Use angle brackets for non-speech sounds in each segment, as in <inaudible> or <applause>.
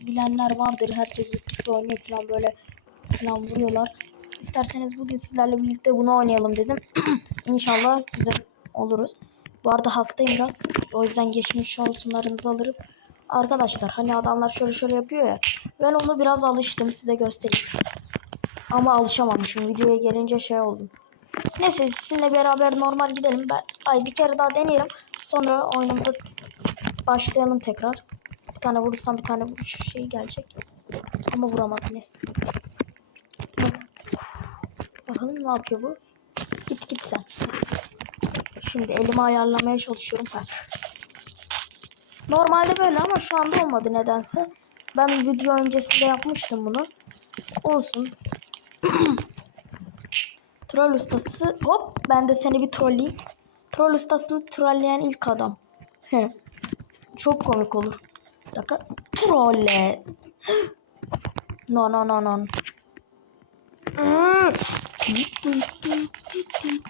bilenler vardır. Herkes YouTube'da oynuyor falan böyle falan vuruyorlar. İsterseniz bugün sizlerle birlikte bunu oynayalım dedim. <clears throat> İnşallah güzel oluruz. Bu arada hastayım biraz. O yüzden geçmiş olsunlarınızı alırım. Arkadaşlar hani adamlar şöyle şöyle yapıyor ya. Ben onu biraz alıştım size göstereyim. Ama alışamamışım. Videoya gelince şey oldum. Neyse sizinle beraber normal gidelim. Ben ay bir kere daha deneyelim. Sonra oyunumuza başlayalım tekrar. Bir tane vurursam bir tane vuruş şey gelecek. Ama vuramadım neyse. Bak. Bakalım ne yapıyor bu. Git git sen. Şimdi elimi ayarlamaya çalışıyorum. Ha. Normalde böyle ama şu anda olmadı nedense. Ben video öncesinde yapmıştım bunu. Olsun. <clears throat> Troll ustası. Hop ben de seni bir trolleyeyim. Troll ustasını trolleyen ilk adam. Çok komik olur. Bir dakika. Trolle. <gasps> No no no no.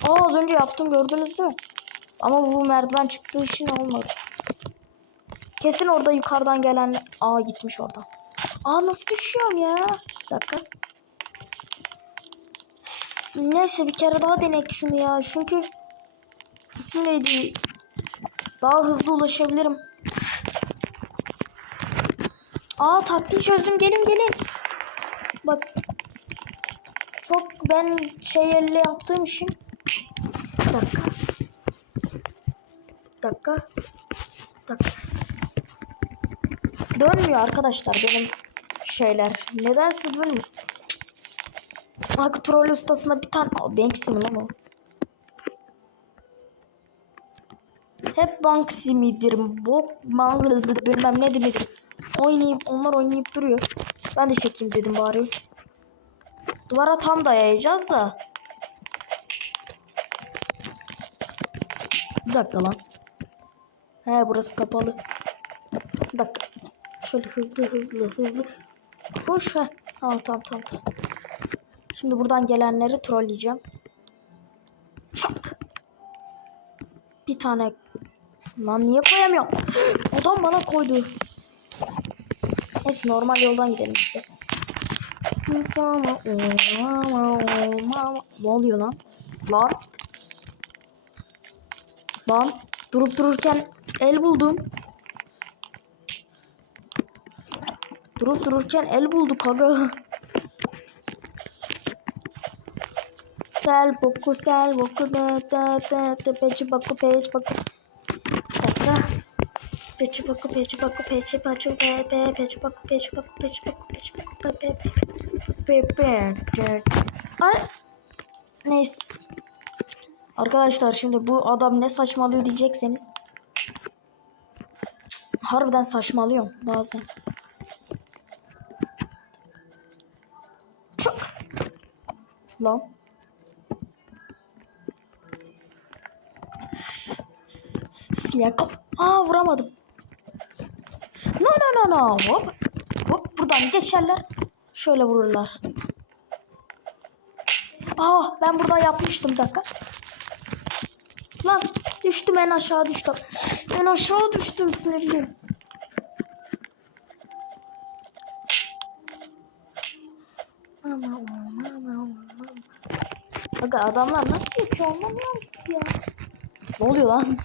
Aa az önce yaptım gördünüz değil mi? Ama bu merdiven çıktığı için olmadı. Kesin orada yukarıdan gelen... Aa gitmiş oradan. Aa nasıl düşüyorum ya? Bir dakika. Neyse bir kere daha denek şunu ya. Çünkü ismi neydi? Daha hızlı ulaşabilirim. Aa taktiği çözdüm. Gelin gelin. Bak. Çok ben şey elle yaptığım için. Bir dakika. Bir dakika. Bir dakika. Dönmüyor arkadaşlar benim şeyler. Nedense dönmüyor. Bak troll ustasına bir tane... Aa, Banksy mi lan o? Hep Banksy midir? Bok mangıldır bilmem ne midir? Oynayıp onlar oynayıp duruyor. Ben de çekeyim dedim bari. Duvara tam dayayacağız da. Bir dakika lan. He burası kapalı. Bir dakika. Şöyle hızlı hızlı hızlı. Koş he. Tamam tamam tamam. tamam. Şimdi buradan gelenleri trolleyeceğim. Şak. Bir tane. Lan niye koyamıyorum? <gasps> Adam bana koydu. Neyse normal yoldan gidelim işte. Ne oluyor lan? Lan. Lan. Durup dururken el buldum. Durup dururken el bulduk aga. Sel boku sel boku da da da da peci baku peci baku. Dakika. Peci baku peci baku peci baku pe pe peci baku peci baku peci baku peci baku pe pe pe pe pe Ay. Neyse. Arkadaşlar şimdi bu adam ne saçmalıyor diyecekseniz. Harbiden saçmalıyorum bazen. Çok. Lan. Siyah. Aa vuramadım. No no no no. Hop. Hop buradan geçerler. Şöyle vururlar. Aa ben burada yapmıştım bir dakika. Lan düştüm en aşağı düştüm. En aşağı düştüm sinirliyim. Aga adamlar nasıl yapıyor anlamıyorum ki ya. Ne oluyor lan?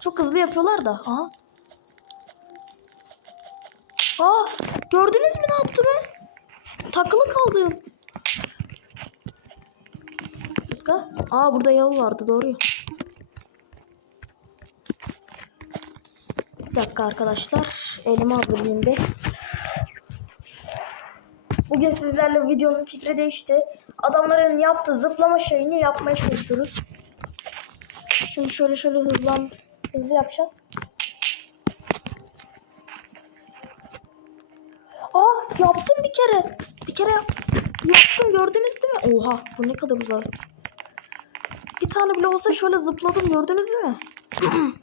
Çok hızlı yapıyorlar da. Aha. Aa, gördünüz mü ne yaptığımı? Takılı kaldım. Dakika. Aa burada yol vardı doğru. Bir dakika arkadaşlar. Elimi hazırlayayım bir. Bugün sizlerle videonun fikri değişti. Adamların yaptığı zıplama şeyini yapmaya çalışıyoruz. Şimdi şöyle şöyle hızlan hızlı yapacağız. Aa yaptım bir kere. Bir kere yap- yaptım gördünüz değil mi? Oha bu ne kadar uzak. Bir tane bile olsa şöyle zıpladım gördünüz değil mi? <clears throat>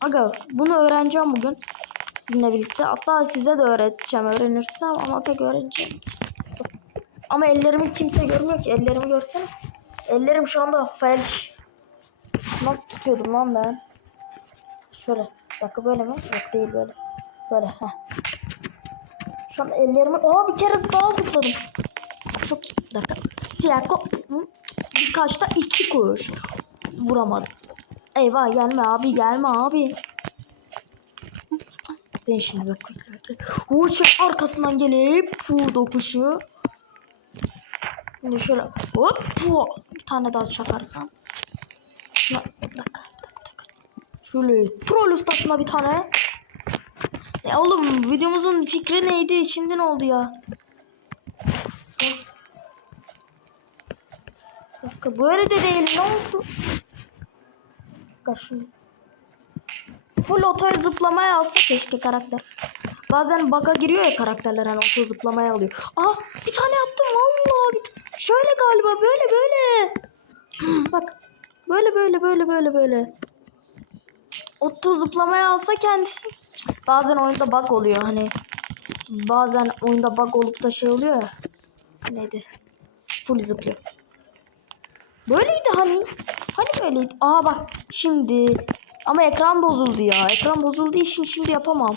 Aga bunu öğreneceğim bugün sizinle birlikte. Hatta size de öğreteceğim öğrenirsem ama pek öğreneceğim. Ama ellerimi kimse görmüyor ki. Ellerimi görseniz. Ellerim şu anda felç. Nasıl tutuyordum lan ben? Şöyle. Dakika böyle mi? Yok değil böyle. Böyle heh. Şu an ellerimi... Aa bir kere daha zıpladım. Çok... Dakika. Siyah ko- Hı? Birkaçta iki kuş. Vuramadım. Eyvah gelme abi gelme abi. Sen şimdi bak. Uçun arkasından gelip fu dokuşu. Şimdi şöyle hop fu. Bir tane daha çakarsam. Ya, bir dakika, bir dakika, bir dakika. Şöyle troll ustasına bir tane. Ya oğlum videomuzun fikri neydi? Şimdi ne oldu ya? Dakika böyle de değil ne oldu? Bak şimdi. Full otoya zıplamaya alsa keşke karakter. Bazen bug'a giriyor ya karakterler hani oto zıplamaya alıyor. Aa bir tane yaptım vallahi. Bir Şöyle galiba böyle böyle. <clears throat> Bak böyle böyle böyle böyle böyle. Oto zıplamaya alsa kendisi. Bazen oyunda bug oluyor hani. Bazen oyunda bug olup da şey oluyor ya. Neydi? Full zıplıyor. Böyleydi hani. Hani böyleydi. Aa bak şimdi. Ama ekran bozuldu ya. Ekran bozulduğu için şimdi yapamam.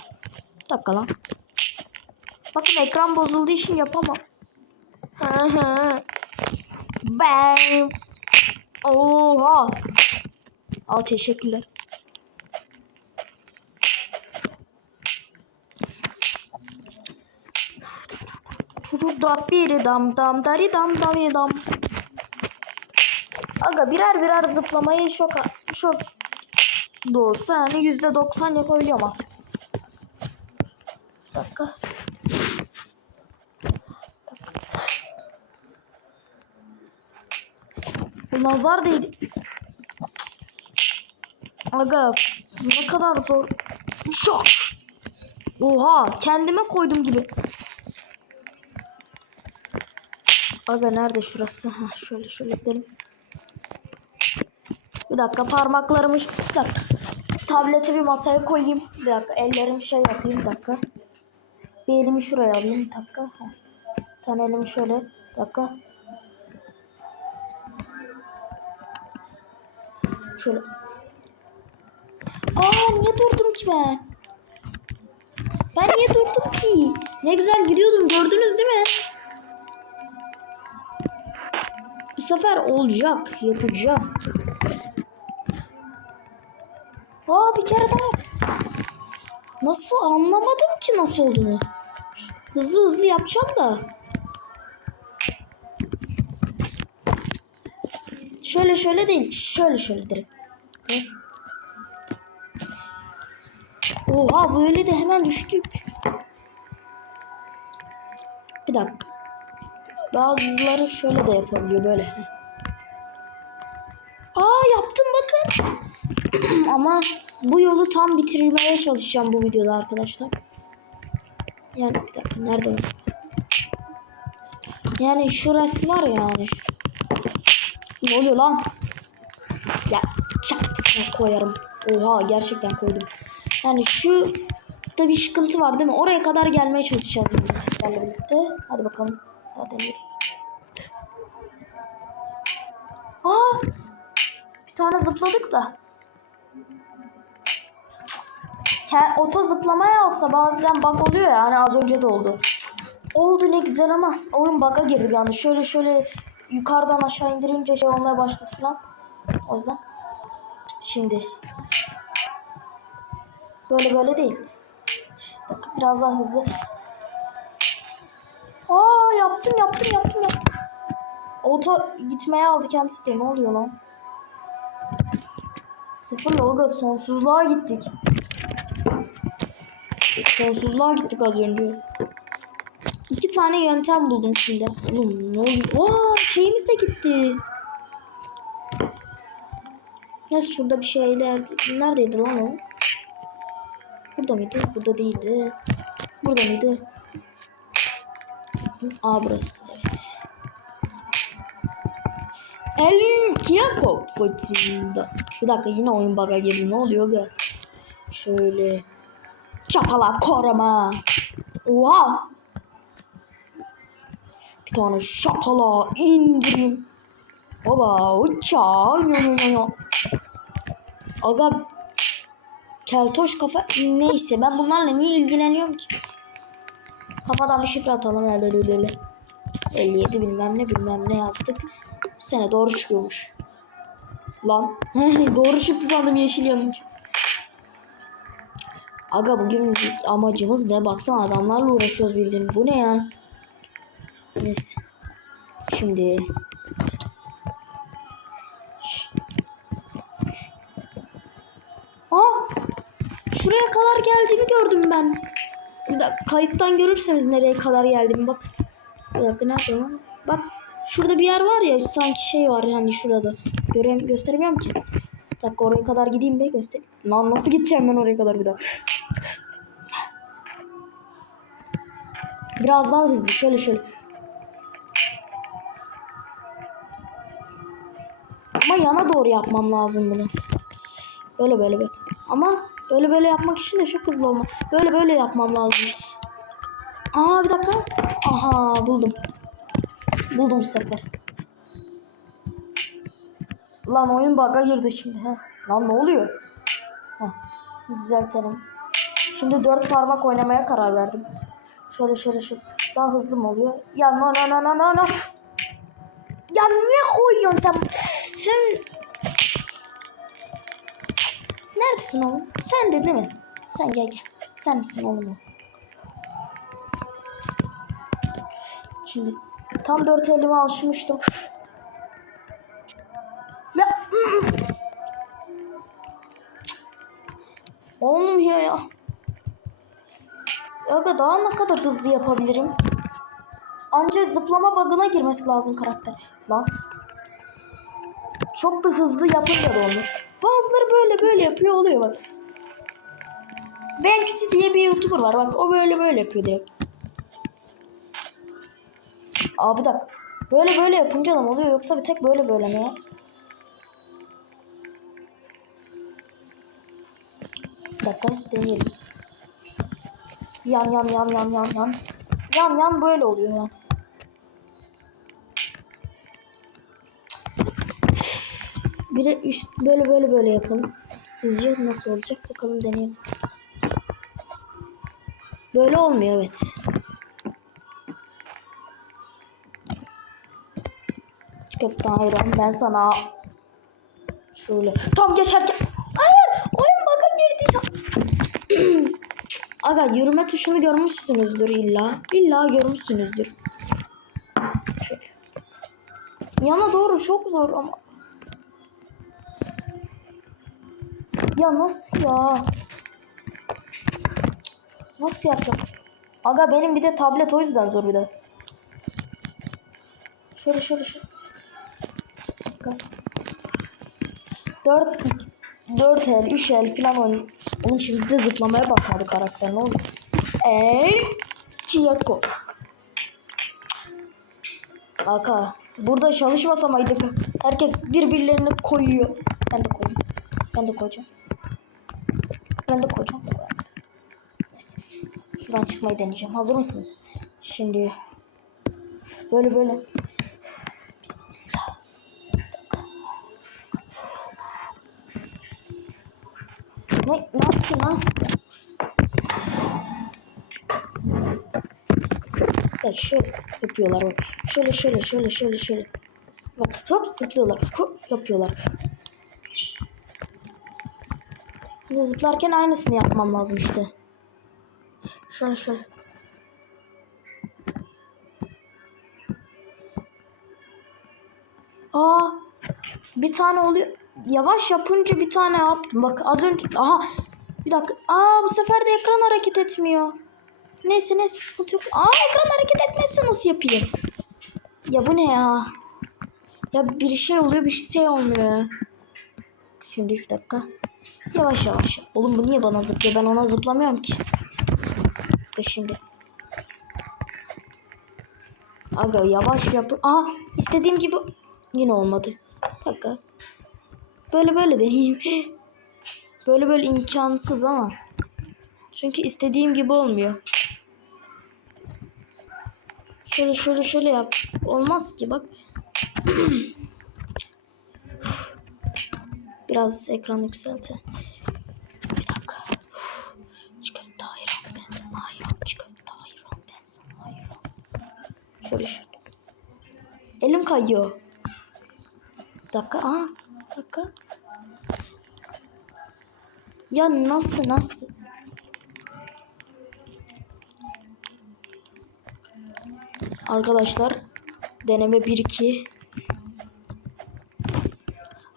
Bir dakika lan. Bakın ekran bozulduğu için yapamam. <laughs> Ben. Oha. Al teşekkürler. Çocuk da biri dam dam dari dam dam dam. Aga birer birer zıplamayı çok çok da olsa yani yüzde doksan yapabiliyorum artık. Bir dakika. Bu nazar değdi. Aga ne kadar zor. Şok. Oha kendime koydum gibi. Aga nerede şurası? Heh, şöyle şöyle gidelim. Bir dakika parmaklarımı bir dakika. Tableti bir masaya koyayım. Bir dakika ellerimi şey yapayım bir dakika. Bir elimi şuraya alayım bir dakika. Heh. Tane elimi şöyle bir dakika. Şöyle. Aa niye durdum ki ben? Ben niye durdum ki? Ne güzel gidiyordum gördünüz değil mi? Sefer olacak, yapacağım. Aa bir kere daha. Nasıl anlamadım ki nasıl olduğunu. Hızlı hızlı yapacağım da. Şöyle şöyle değil. Şöyle şöyle direkt. Oha böyle de hemen düştük. Bir dakika. Bazıları şöyle de yapabiliyor böyle. Aa yaptım bakın. <clears throat> Ama bu yolu tam bitirmeye çalışacağım bu videoda arkadaşlar. Yani bir dakika nerede? Yani şurası var ya yani. Ne oluyor lan? Ya çak ya koyarım. Oha gerçekten koydum. Yani şu da bir sıkıntı var değil mi? Oraya kadar gelmeye çalışacağız. Hadi bakalım. Daha deniyoruz. Aa! Bir tane zıpladık da. Oto zıplamaya alsa bazen bug oluyor ya hani az önce de oldu. Oldu ne güzel ama oyun bug'a girdi bir anda. Şöyle şöyle yukarıdan aşağı indirince şey olmaya başladı falan. O yüzden şimdi böyle böyle değil. Dakika, biraz daha hızlı. Aa yaptım yaptım yaptım yaptım. Oto gitmeye aldı kendisi de ne oluyor lan? Sıfır logo sonsuzluğa gittik. Sonsuzluğa gittik az önce. İki tane yöntem buldum şimdi. Oğlum ne oluyor? Şeyimiz de gitti. Neyse şurada bir şeyler... Neredeydi lan o? Burada mıydı? Burada değildi. Burada mıydı? Aa burası. Evet. El Kiyako Potinda. Bir dakika yine oyun bug'a girdi. Ne oluyor be? Şöyle. Çapala koruma. Oha. Bir tane şapala indireyim. Baba uça. Yo yo yo yo. Aga Keltoş kafa neyse ben bunlarla niye ilgileniyorum ki? Kafadan bir şifre atalım öyle öyle öyle. 57 bilmem ne bilmem ne yazdık. Bu sene doğru çıkıyormuş. Lan <laughs> doğru çıktı sandım yeşil yanınca. Aga bugün amacımız ne? Baksana adamlarla uğraşıyoruz bildiğin. Bu ne ya? Neyse. Şimdi Aa! Şuraya kadar geldiğimi gördüm ben. Bir kayıttan görürsünüz nereye kadar geldiğimi. Bak. Bir dakika ne yapıyorum? Bak. Şurada bir yer var ya sanki şey var yani şurada. Göreyim, gösteremiyorum ki. Bir dakika oraya kadar gideyim de göster. Lan nasıl gideceğim ben oraya kadar bir daha? Biraz daha hızlı. Şöyle şöyle. Ama yana doğru yapmam lazım bunu. Böyle böyle böyle. Ama böyle böyle yapmak için de çok hızlı olma. Böyle böyle yapmam lazım. Aa bir dakika. Aha buldum. Buldum bu sefer. Lan oyun bug'a girdi şimdi. Ha. Lan ne oluyor? Ha. Düzeltelim. Şimdi dört parmak oynamaya karar verdim. Şöyle şöyle şöyle. Daha hızlı mı oluyor? Ya no no no no no no. Ya niye koyuyorsun sen? Sen Neredesin oğlum? Sen de değil mi? Sen gel gel. Sensin oğlum. Şimdi tam dört elime alışmıştım. Ya Olmuyor ya. Aga daha ne kadar hızlı yapabilirim? Anca zıplama bug'ına girmesi lazım karakter. Lan. Çok da hızlı yapınca da olur. Bazıları böyle böyle yapıyor oluyor bak. Banksy diye bir YouTuber var bak o böyle böyle yapıyor direkt. Bir dakika. Böyle böyle yapınca da mı oluyor yoksa bir tek böyle böyle mi ya? Bir deneyelim. Yan yan yan yan yan yan. Yan yan böyle oluyor yani. Bir de üst böyle böyle böyle yapalım. Sizce nasıl olacak? Bakalım deneyelim. Böyle olmuyor evet. Kaptan Hayran ben sana şöyle tam geçerken hayır oyun baka girdi ya. Aga yürüme tuşunu görmüşsünüzdür illa. İlla görmüşsünüzdür. Şöyle. Yana doğru çok zor ama. Ya nasıl ya? Nasıl yapacağım? Aga benim bir de tablet o yüzden zor bir de. Şöyle şöyle şöyle. Aga. 4 4 el, 3 el falan oyun. Onun şimdi de zıplamaya basmadı karakter ne oldu? Ey Çiyako. Aka burada çalışmasamaydık. Herkes birbirlerini koyuyor. Ben de koyayım. Ben de koyacağım. Ben de koyacağım. Neyse. Şuradan çıkmayı deneyeceğim. Hazır mısınız? Şimdi böyle böyle. Bismillah. Ne, ne lan? Ya şöyle yapıyorlar bak. Şöyle şöyle şöyle şöyle şöyle. Bak hop zıplıyorlar. Hop yapıyorlar. Şimdi zıplarken aynısını yapmam lazım işte. Şöyle şöyle. Aa, bir tane oluyor. Yavaş yapınca bir tane yaptım. Bak az önce. Aha. Bir dakika. Aa bu sefer de ekran hareket etmiyor. Neyse neyse sıkıntı yok. Aa ekran hareket etmezse nasıl yapayım? Ya bu ne ya? Ya bir şey oluyor bir şey olmuyor. Şimdi bir dakika. Yavaş yavaş. Oğlum bu niye bana zıplıyor? Ben ona zıplamıyorum ki. Dur şimdi. Aga yavaş yap. Aa istediğim gibi yine olmadı. Dakika. Böyle böyle deneyeyim. <laughs> Böyle böyle imkansız ama. Çünkü istediğim gibi olmuyor. Şöyle şöyle şöyle yap. Olmaz ki bak. <clears throat> Biraz ekranı yükselti. Bir dakika. Çıkıp da ayran ben sana ayran. Çıkıp da ayran ben sana ayran. Şöyle şöyle. Elim kayıyor. Bir dakika. Aa. Bir dakika. Ya nasıl nasıl? Arkadaşlar deneme 1 2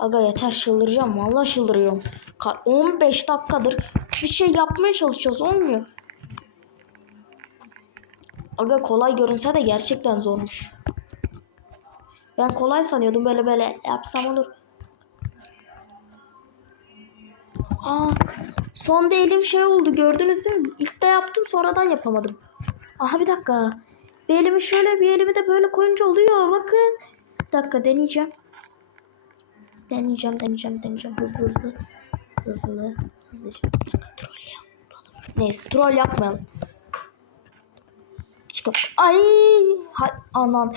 Aga yeter çıldıracağım vallahi çıldırıyorum. Ka- 15 dakikadır bir şey yapmaya çalışıyoruz olmuyor. Aga kolay görünse de gerçekten zormuş. Ben kolay sanıyordum böyle böyle yapsam olur. Aa, son da elim şey oldu gördünüz değil mi? İlk de yaptım sonradan yapamadım. Aha bir dakika. Bir elimi şöyle bir elimi de böyle koyunca oluyor bakın. Bir dakika deneyeceğim. Deneyeceğim deneyeceğim deneyeceğim hızlı hızlı. Hızlı dakika troll yapalım. Neyse troll yapmayalım. Ay hay anam.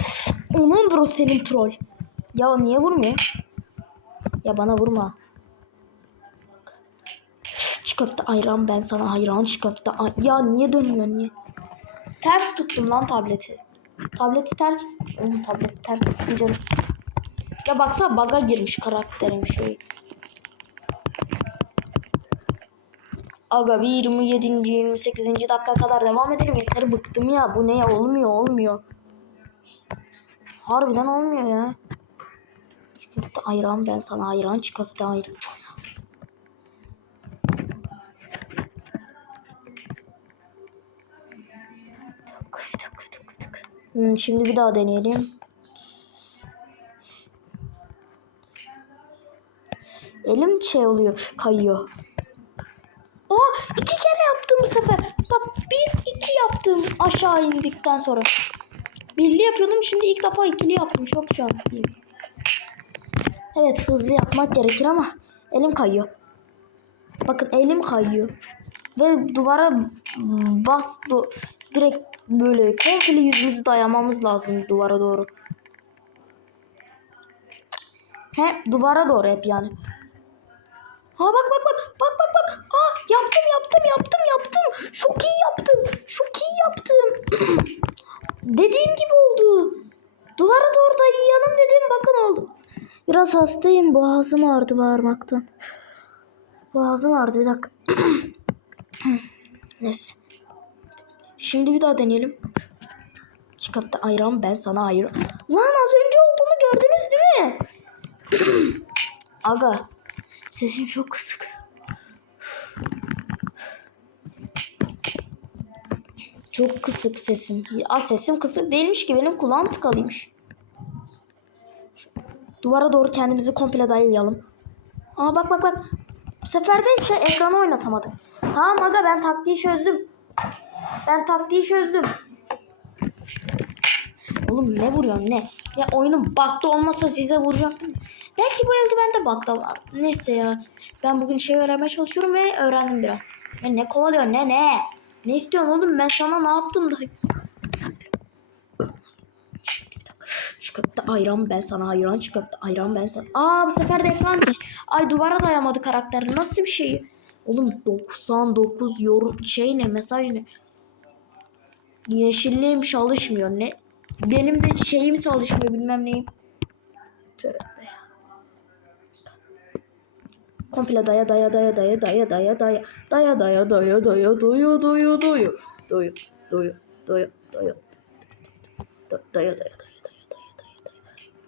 Onundur o senin troll. Ya niye vurmuyor? Ya bana vurma. Da ayran ben sana hayran da ay- ya niye dönmüyor niye? Ters tuttum lan tableti. Tableti ters Oğlum tableti ters tuttum canım. Ya baksana baga girmiş karakterim şey. Aga bir 27. 28. dakika kadar devam edelim. Yeter bıktım ya. Bu ne ya? Olmuyor olmuyor. Harbiden olmuyor ya. Çikolata ayran ben sana ayran çikolata ayran. Hmm, şimdi bir daha deneyelim. Elim şey oluyor, kayıyor. Aa iki kere yaptım bu sefer. Bak bir iki yaptım aşağı indikten sonra. Birli yapıyordum şimdi ilk defa ikili yaptım. Çok şanslıyım. Evet hızlı yapmak gerekir ama elim kayıyor. Bakın elim kayıyor. Ve duvara bas direkt böyle komple yüzümüzü dayamamız lazım duvara doğru. Hep duvara doğru hep yani. Ha bak bak bak bak bak bak. Aa yaptım yaptım yaptım yaptım. Çok iyi yaptım. Çok iyi yaptım. <clears throat> Dediğim gibi oldu. Duvara doğru dayayalım dedim bakın oldu. Biraz hastayım boğazım ağrıdı bağırmaktan. Boğazım ağrıdı bir dakika. <clears throat> Neyse. Şimdi bir daha deneyelim. Çıkarttı ayran ben sana ayran. Lan az önce olduğunu gördünüz değil mi? <clears throat> Aga sesim çok kısık. Çok kısık sesim. Ya sesim kısık değilmiş ki benim kulağım tıkalıymış. Duvara doğru kendimizi komple dayayalım. Aa bak bak bak. Bu sefer de şey, ekranı oynatamadım. Tamam aga ben taktiği çözdüm. Ben taktiği çözdüm. Oğlum ne vuruyorsun ne? Ya oyunun bug'da olmasa size vuracaktım. Belki bu eldivende da var. Neyse ya. Ben bugün şey öğrenmeye çalışıyorum ve öğrendim biraz. Ya ne kovalıyor ne ne? Ne istiyorsun oğlum ben sana ne yaptım da? Da ayran ben sana ayran da ayran ben sana. Aa bu sefer de ekran ay duvara dayamadı karakter. Nasıl bir şey? Oğlum 99 yorum şey ne mesaj ne? Yeşilliğim çalışmıyor ne? Benim de şeyim çalışmıyor bilmem neyim. Tövbe. Komple daya daya daya daya daya daya daya daya daya daya daya doyu doyu doyu doyu doyu doyu doyu Da- daya daya daya daya daya daya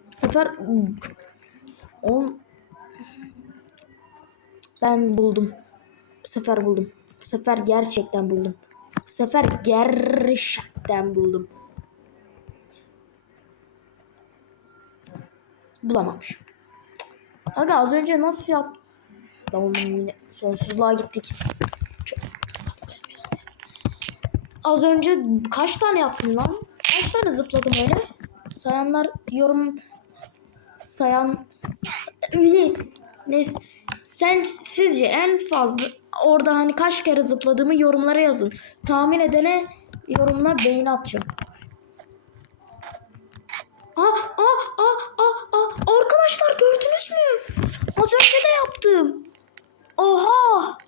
bu sefer on ben buldum bu sefer buldum bu sefer gerçekten buldum bu sefer gerçekten buldum bulamamış Aga az önce nasıl yaptım Tamam yine sonsuzluğa gittik. Çok- Az önce kaç tane yaptım lan? Kaç tane zıpladım öyle? Sayanlar yorum sayan Neyse. Sen sizce en fazla orada hani kaç kere zıpladığımı yorumlara yazın. Tahmin edene yorumlar beğeni atacağım. Aa, aa, aa, aa, aa. Arkadaşlar gördünüz mü? Az önce de yaptım. Oha!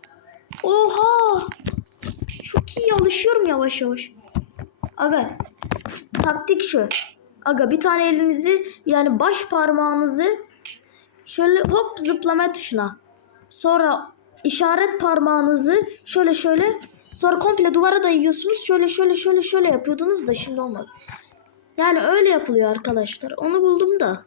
Oha! Çok iyi alışıyorum yavaş yavaş. Aga taktik şu. Aga bir tane elinizi yani baş parmağınızı şöyle hop zıplama tuşuna. Sonra işaret parmağınızı şöyle şöyle sonra komple duvara dayıyorsunuz. Şöyle şöyle şöyle şöyle yapıyordunuz da şimdi olmadı. Yani öyle yapılıyor arkadaşlar. Onu buldum da.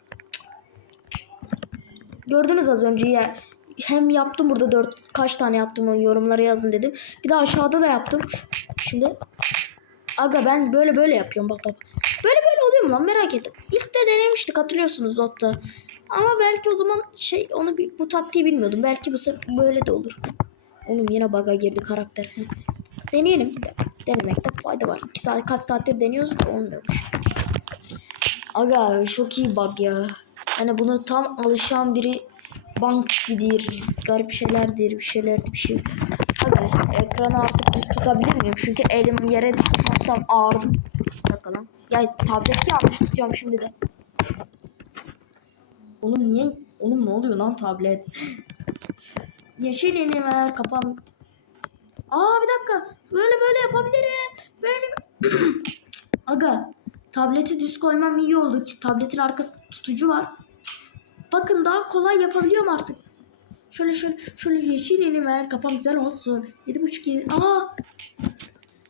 Gördünüz az önce ya. Hem yaptım burada dört kaç tane yaptım onu yorumlara yazın dedim. Bir de aşağıda da yaptım. Şimdi aga ben böyle böyle yapıyorum bak bak. Böyle böyle oluyor mu lan merak ettim. İlk de denemiştik hatırlıyorsunuz hatta. Ama belki o zaman şey onu bu taktiği bilmiyordum. Belki bu sefer böyle de olur. Oğlum yine bug'a girdi karakter. Deneyelim. Denemekte fayda var. 2 saat kaç saattir deniyoruz da olmuyormuş. Aga çok iyi bug ya. Yani bunu tam alışan biri Banksy'dir, garip şeylerdir, bir şeylerdir, bir şey. Aga ekranı artık düz tutabilir miyim? Çünkü elim yere tutmaktan ağrıdı. Bakalım. Ya tableti yanlış tutuyorum şimdi de. Oğlum niye? Oğlum ne oluyor lan tablet? Yeşil yenim ver kapan. Aa bir dakika. Böyle böyle yapabilirim. Böyle. <clears throat> Aga tableti düz koymam iyi oldu ki tabletin arkasında tutucu var. Bakın daha kolay yapabiliyorum artık. Şöyle şöyle şöyle yeşil ver kafam güzel olsun. 7.5 yedi. Aa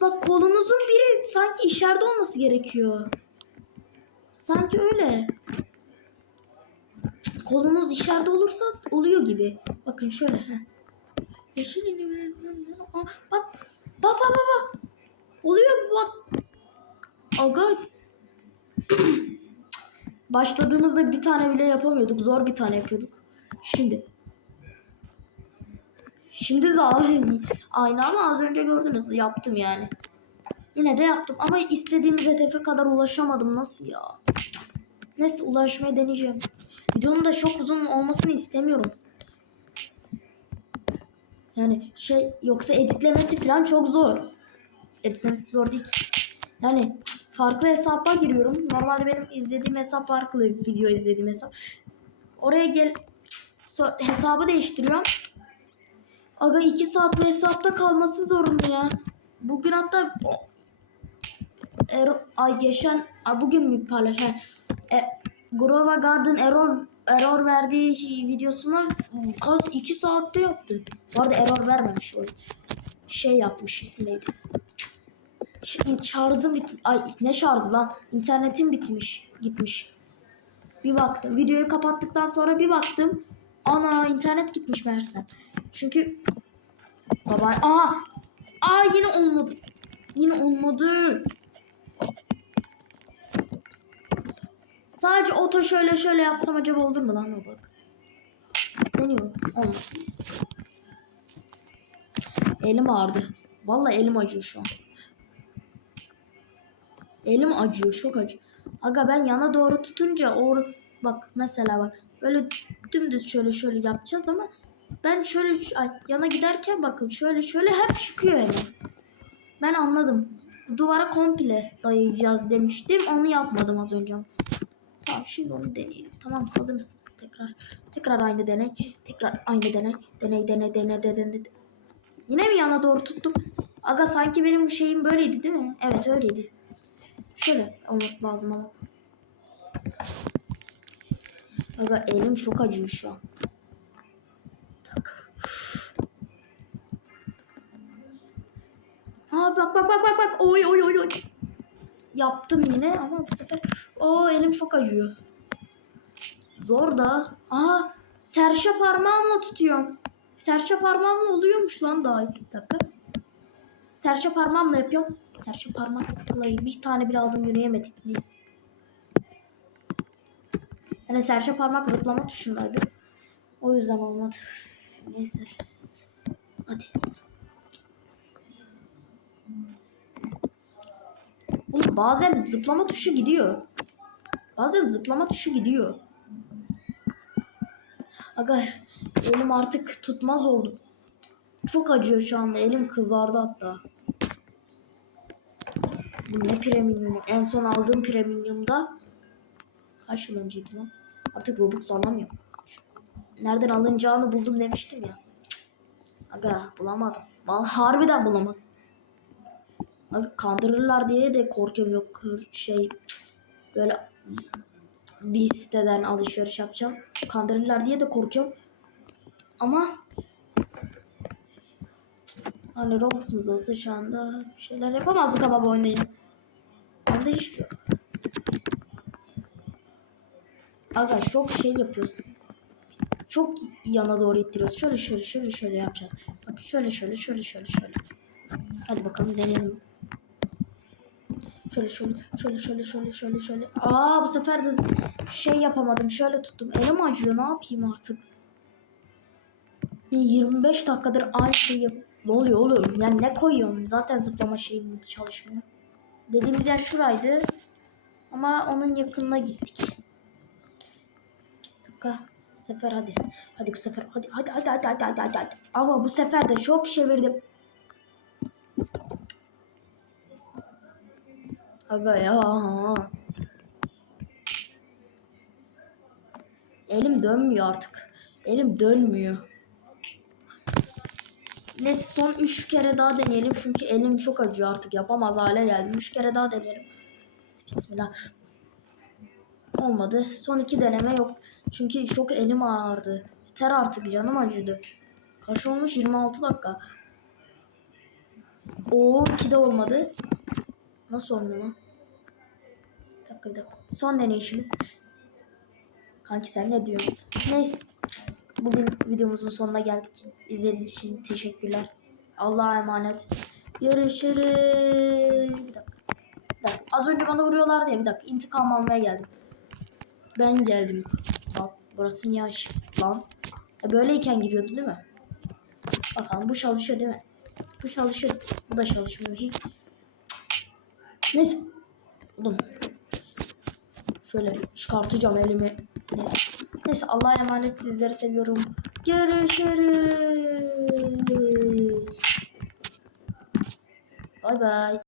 bak kolunuzun biri sanki içeride olması gerekiyor. Sanki öyle. Kolunuz içeride olursa oluyor gibi. Bakın şöyle. Heh. Yeşil yenim Aa, bak. Bak bak bak bak. Oluyor bak. Aga. <clears throat> Başladığımızda bir tane bile yapamıyorduk. Zor bir tane yapıyorduk. Şimdi. Şimdi daha aynı ama az önce gördünüz yaptım yani. Yine de yaptım ama istediğimiz hedefe kadar ulaşamadım. Nasıl ya? Neyse ulaşmaya deneyeceğim. Videonun da çok uzun olmasını istemiyorum. Yani şey yoksa editlemesi falan çok zor. Editlemesi zor değil ki. Yani farklı hesapa giriyorum. Normalde benim izlediğim hesap farklı. Video izlediğim hesap. Oraya gel hesabı değiştiriyorum. Aga 2 saat hesapta kalması zorunlu ya. Bugün hatta er, ay geçen ay bugün mü paylaşan e, Grova Garden error error verdiği şey, videosunu kaç 2 saatte yaptı. Bu arada error vermemiş o. Şey yapmış ismi neydi? Şimdi şarjım bit ay ne şarjı lan? İnternetim bitmiş, gitmiş. Bir baktım. Videoyu kapattıktan sonra bir baktım. Ana internet gitmiş meğerse. Çünkü baba aa aa yine olmadı. Yine olmadı. Sadece oto şöyle şöyle yapsam acaba olur mu lan o bak. Deniyorum. Olmadı. Elim ağrıdı. Vallahi elim acıyor şu an. Elim acıyor, çok acıyor. Aga ben yana doğru tutunca o bak mesela bak böyle dümdüz şöyle şöyle yapacağız ama ben şöyle ay, yana giderken bakın şöyle şöyle hep çıkıyor elim. Ben anladım. Duvara komple dayayacağız demiştim. Onu yapmadım az önce. Tamam şimdi onu deneyelim. Tamam hazır mısınız? Tekrar tekrar aynı deney. Tekrar aynı deney. Deney deney deney deney. deney. Yine mi yana doğru tuttum? Aga sanki benim şeyim böyleydi değil mi? Evet öyleydi. Şöyle olması lazım ama. Aga elim çok acıyor şu an. Ha bak bak bak bak bak. Oy oy oy oy. Yaptım yine ama bu sefer o elim çok acıyor. Zor da. Aa serçe parmağımla tutuyorum. Serçe parmağımla oluyormuş lan daha iki dakika. Serçe parmağımla yapıyorum. Serçe parmakla bir tane bile adım yürüyemedik biz. Yani serçe parmak zıplama tuşundaydı. O yüzden olmadı. Neyse. Hadi. Oğlum bazen zıplama tuşu gidiyor. Bazen zıplama tuşu gidiyor. Aga elim artık tutmaz oldu. Çok acıyor şu anda. Elim kızardı hatta. Bu ne premiumu? En son aldığım premiumda kaç yıl önceydi lan? Artık Robux alamıyorum. Nereden alınacağını buldum demiştim ya. Aga bulamadım. Vallahi harbiden bulamadım. Abi kandırırlar diye de korkuyorum yok şey böyle bir siteden alışveriş yapacağım. Kandırırlar diye de korkuyorum. Ama hani Robux'umuz olsa şu anda bir şeyler yapamazdık ama bu oyunda yine. Bende hiçbir yok. Aga çok şey yapıyoruz. Çok yana doğru ittiriyoruz. Şöyle şöyle şöyle şöyle yapacağız. Bak şöyle şöyle şöyle şöyle şöyle. Hadi bakalım deneyelim. Şöyle şöyle şöyle şöyle şöyle şöyle şöyle. Aa bu sefer de şey yapamadım. Şöyle tuttum. Elim acıyor. Ne yapayım artık? Bir 25 dakikadır aynı şeyi yap. Ne oluyor oğlum? Yani ne koyuyorum? Zaten zıplama şeyim çalışmıyor. Dediğimiz yer şuraydı. Ama onun yakınına gittik. Dakika. Bu sefer hadi. Hadi bu sefer. Hadi hadi hadi hadi hadi hadi hadi. hadi. Ama bu sefer de çok çevirdim. Aga ya. Elim dönmüyor artık. Elim dönmüyor. Neyse son 3 kere daha deneyelim çünkü elim çok acıyor artık yapamaz hale geldim. 3 kere daha deneyelim. Bismillah. Olmadı. Son iki deneme yok. Çünkü çok elim ağrıdı. Yeter artık canım acıdı. Kaç olmuş? 26 dakika. Oo 2 de olmadı. Nasıl oldu lan? Bir dakika bir dakika. Son deneyişimiz. Kanki sen ne diyorsun? Neyse. Bugün videomuzun sonuna geldik. İzlediğiniz için teşekkürler. Allah'a emanet. Görüşürüz. Bir dakika. Bir dakika. Az önce bana vuruyorlar diye bir dakika. İntikam almaya geldim. Ben geldim. Bak burası niye açık lan? E, böyleyken giriyordu değil mi? Bakalım bu çalışıyor değil mi? Bu çalışıyor. Bu da çalışmıyor hiç. Neyse. Oğlum. Şöyle çıkartacağım elimi. Neyse. Neyse Allah'a emanet sizleri seviyorum. Görüşürüz. Bay bay.